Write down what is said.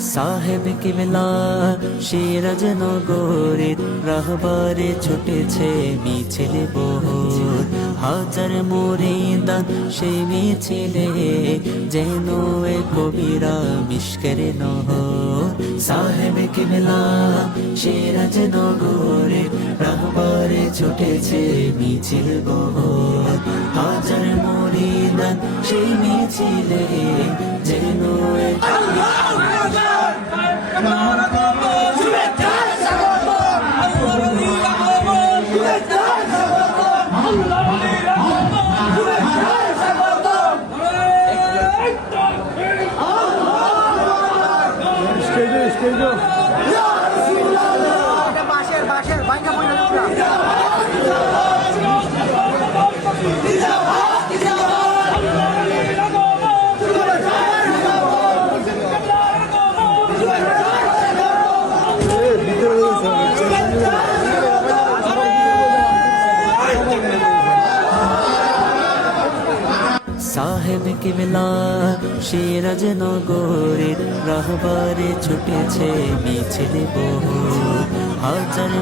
সাহেব কিবলা সিরাজ নগরের রাহবারে ছুটেছে মিছিল বহুর, হাজার মুরিদান সেই মিছিলে যেন এ কবিরা মিশকের নহর। সাহেব কিবলা সিরাজ নগরের রাহবারে ছুটেছে মিছিল বহুর, হাজার মুরিদান সেই মিছিলে যেন এ সাহেব কিবলা সিরাজ নগরের রাহবারে ছুটেছে মিছিল বহু, হাজার